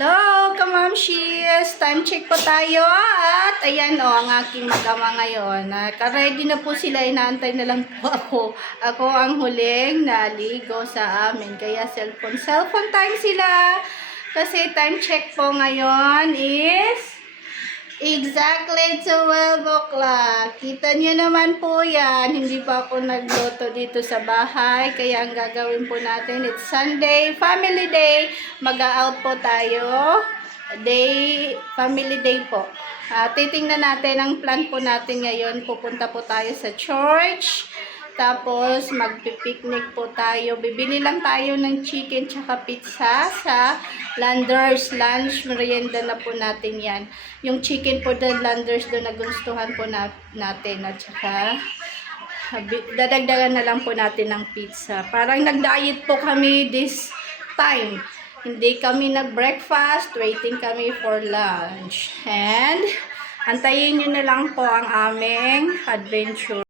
Hello, kamamshis! Time check po tayo at ayan ang aking mag-ama ngayon. Naka-ready na po sila, inaantay na lang po ako. Ako ang huling naligo sa amin. Kaya cellphone time sila. Kasi time check po ngayon is exactly 12 o'clock. Kita nyo naman po yan. Hindi pa ako nagluto dito sa bahay. Kaya ang gagawin po natin, it's Sunday, family day. Mag-out po tayo. Family day po. Titingnan natin ang plan po natin ngayon. Pupunta po tayo sa church. Tapos, magpipiknik po tayo. Bibili lang tayo ng chicken tsaka pizza sa Landers. Lunch, merienda na po natin yan. Yung chicken po doon, Landers doon, nagustuhan po natin. At saka, dadagdagan na lang po natin ng pizza. Parang nag-diet po kami this time. Hindi kami nag-breakfast, waiting kami for lunch. And, antayin nyo na lang po ang aming adventure.